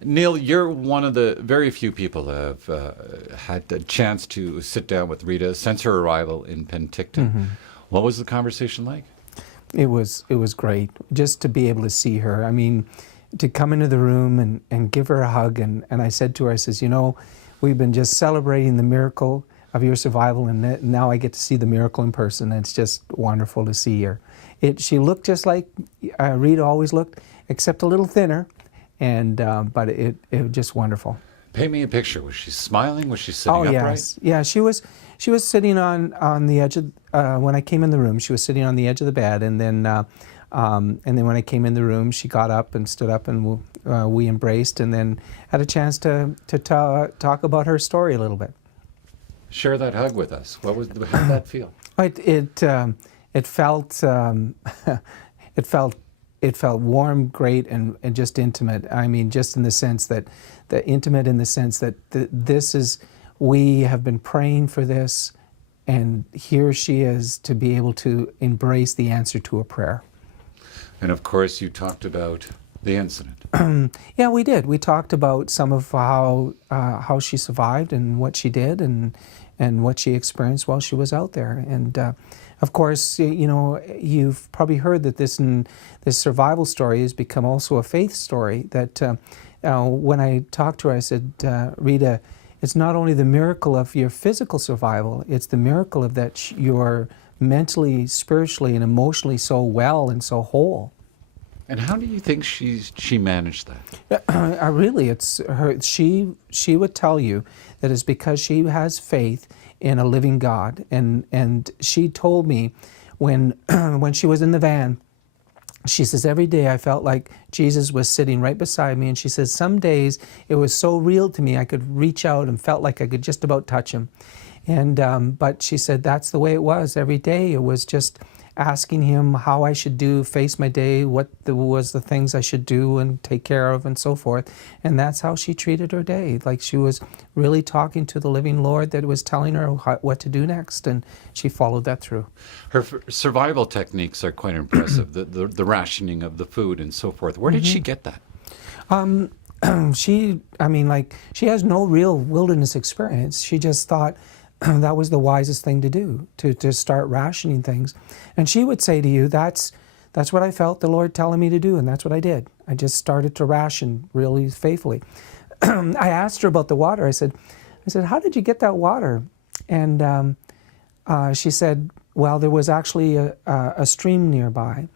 Neil, you're one of the very few people who have had the chance to sit down with Rita since her arrival in Penticton. What was the conversation like? It was great just to be able to see her. I mean, to come into the room and give her a hug. And I said to her, I says, you know, we've been just celebrating the miracle of your survival, and now I get to see the miracle in person. It's just wonderful to see her. She looked just like Rita always looked, except a little thinner. And but it was just wonderful. Paint me a picture. Was she smiling? Was she sitting upright? Yes, yeah. She was sitting on the edge of when I came in the room. She was sitting on the edge of the bed, and then when I came in the room, she got up and stood up, and we embraced, and then had a chance to talk about her story a little bit. Share that hug with us. How did that feel? It felt it felt warm, great, and just intimate. I mean, just in the sense that, this is, we have been praying for this, and here she is to be able to embrace the answer to a prayer. And of course, you talked about the incident. Yeah, we did. We talked about some of how she survived and what she did and what she experienced while she was out there. And of course, you know, you've probably heard that this survival story has become also a faith story. That when I talked to her, I said, Rita, it's not only the miracle of your physical survival, it's the miracle of that you're mentally, spiritually, and emotionally so well and so whole. And how do you think she managed that? Really, it's her. She would tell you that it's because she has faith in a living God, and she told me when she was in the van, she says, every day I felt like Jesus was sitting right beside me, and she says some days it was so real to me I could reach out and felt like I could just about touch him. And but she said that's the way it was every day. It was just asking him how I should face my day, what was the things I should do and take care of and so forth. And that's how she treated her day. Like she was really talking to the living Lord that was telling her what to do next, and she followed that through. Her survival techniques are quite impressive, the rationing of the food and so forth. Where did she get that? She has no real wilderness experience. She just thought that was the wisest thing to do, to start rationing things. And she would say to you, that's what I felt the Lord telling me to do, and that's what I did. I just started to ration really faithfully. I asked her about the water. I said, how did you get that water? And she said, well, there was actually a stream nearby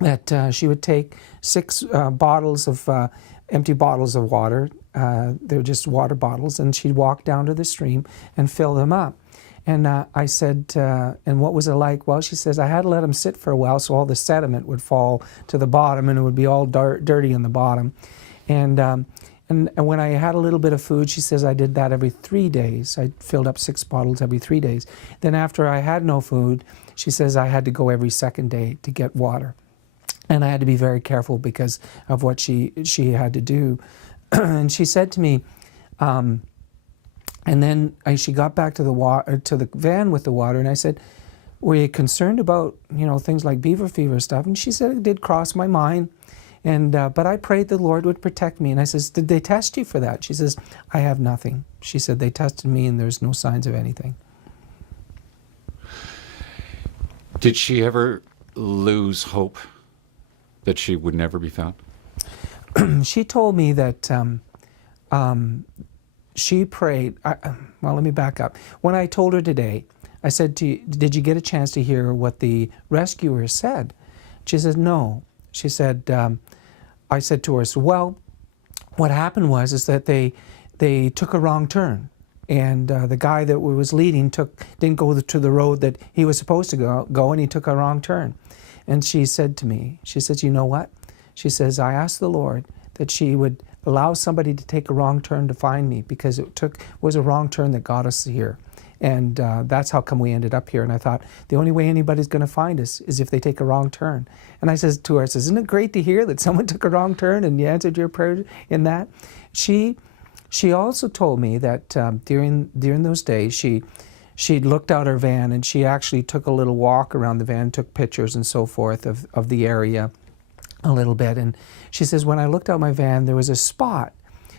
that she would take 6 bottles of empty bottles of water. They were just water bottles, and she'd walk down to the stream and fill them up. And I said, and what was it like? Well, she says, I had to let them sit for a while so all the sediment would fall to the bottom and it would be all dirty in the bottom. And when I had a little bit of food, she says, I did that every 3 days. I filled up 6 bottles every 3 days. Then after I had no food, she says, I had to go every second day to get water. And I had to be very careful because of what she had to do. And she said to me, and then she got back to the van with the water, and I said, were you concerned about, you know, things like beaver fever stuff? And she said, it did cross my mind, and but I prayed the Lord would protect me. And I says, did they test you for that? She says, I have nothing. She said, they tested me and there's no signs of anything. Did she ever lose hope that she would never be found? She told me that she prayed. Well, let me back up. When I told her today, I said to you, did you get a chance to hear what the rescuers said? She said, no. She said, I said to her, so, well, what happened was that they took a wrong turn. And the guy that was leading didn't go to the road that he was supposed to go, and he took a wrong turn. And she said to me, she says, you know what? She says, I asked the Lord that she would allow somebody to take a wrong turn to find me, because it was a wrong turn that got us here. And that's how come we ended up here. And I thought, the only way anybody's going to find us is if they take a wrong turn. And I says to her, I says, isn't it great to hear that someone took a wrong turn and you answered your prayer in that? She also told me that during those days, she looked out her van, and she actually took a little walk around the van, took pictures and so forth of the area. a little bit. And she says, when I looked out my van, there was a spot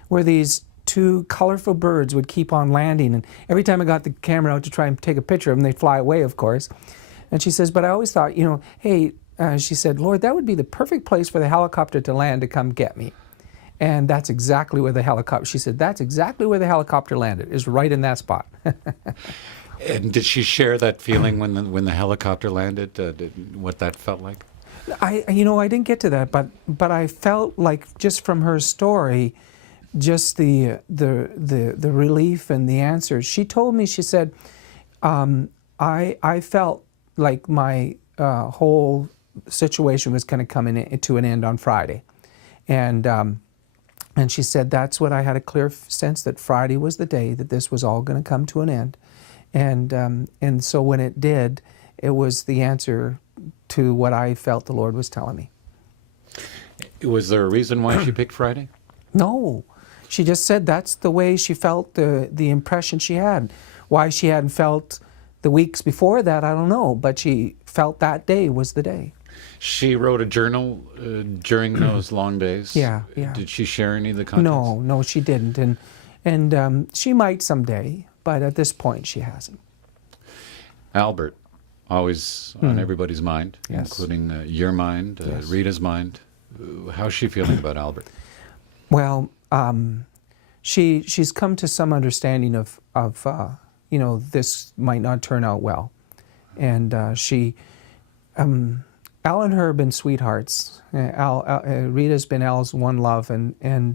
where these two colorful birds would keep on landing. And every time I got the camera out to try and take a picture of them, they'd fly away, of course. And she says, but I always thought, hey, she said, Lord, that would be the perfect place for the helicopter to land to come get me. And that's exactly where the helicopter, she said, that's exactly where the helicopter landed, is right in that spot. And did she share that feeling when the helicopter landed? What that felt like? I didn't get to that, but I felt like just from her story, just the relief and the answers. She told me, she said, I felt like my whole situation was going to come to an end on Friday, and she said that's what I had a clear sense, that Friday was the day that this was all going to come to an end, and so when it did, it was the answer to what I felt the Lord was telling me. Was there a reason why she picked Friday? No. She just said that's the way she felt, the impression she had. Why she hadn't felt the weeks before that, I don't know, but she felt that day was the day. She wrote a journal during those long days? Yeah. Did she share any of the contents? No, she didn't. And she might someday, but at this point she hasn't. Albert, always on everybody's mind, Yes. including your mind, Yes. Rita's mind. How's she feeling about Albert? Well, she's come to some understanding of this might not turn out well, and Al and her have been sweethearts. Rita's been Al's one love, and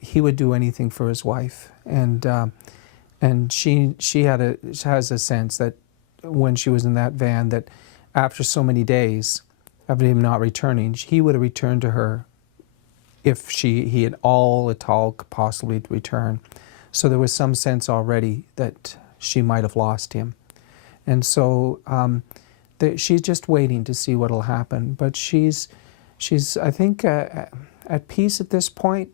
he would do anything for his wife, and she has a sense that when she was in that van, that after so many days of him not returning, he would have returned to her if he had all at all could possibly return. So there was some sense already that she might have lost him. And so she's just waiting to see what will happen. But she's I think, at peace at this point,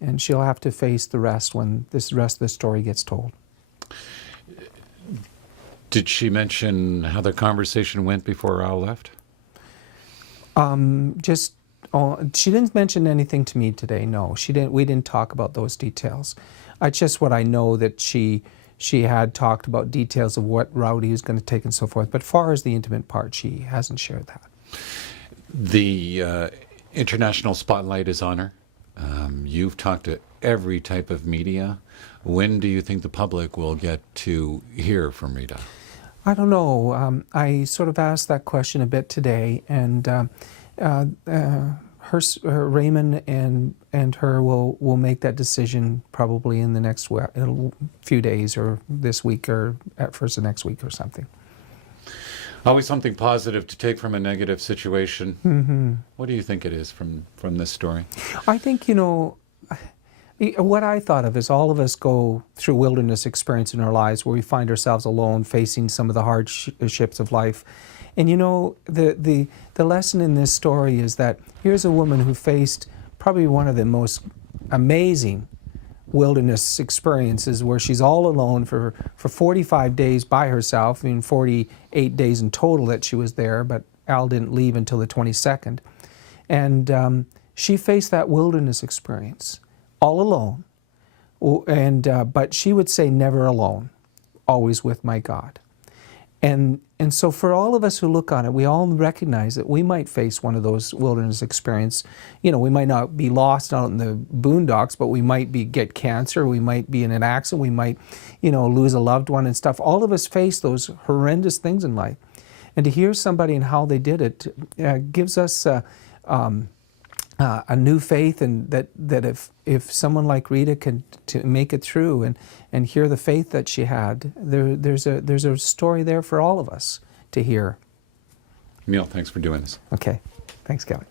and she'll have to face the rest when the rest of the story gets told. Did she mention how the conversation went before Al left? She didn't mention anything to me today. No, she didn't. We didn't talk about those details. It's just what I know, that she had talked about details of what route he was going to take and so forth. But as far as the intimate part, she hasn't shared that. The international spotlight is on her. You've talked to every type of media. When do you think the public will get to hear from Rita? I don't know. I sort of asked that question a bit today, and her Raymond and her will make that decision probably in the next few days, or this week, or at first of next week or something. Always something positive to take from a negative situation. Mm-hmm. What do you think it is from this story? I think, what I thought of is all of us go through wilderness experience in our lives where we find ourselves alone, facing some of the hardships of life. And the lesson in this story is that here's a woman who faced probably one of the most amazing wilderness experiences, where she's all alone for 45 days by herself. 48 days in total that she was there, but Al didn't leave until the 22nd. And she faced that wilderness experience all alone. But she would say, never alone, always with my God. And so for all of us who look on it, we all recognize that we might face one of those wilderness experiences. We might not be lost out in the boondocks, but we might get cancer, we might be in an accident, we might, lose a loved one and stuff. All of us face those horrendous things in life. And to hear somebody and how they did it gives us a new faith, and that if someone like Rita can to make it through and hear the faith that she had, there's a story there for all of us to hear. Neil, thanks for doing this. Okay, thanks, Kelly.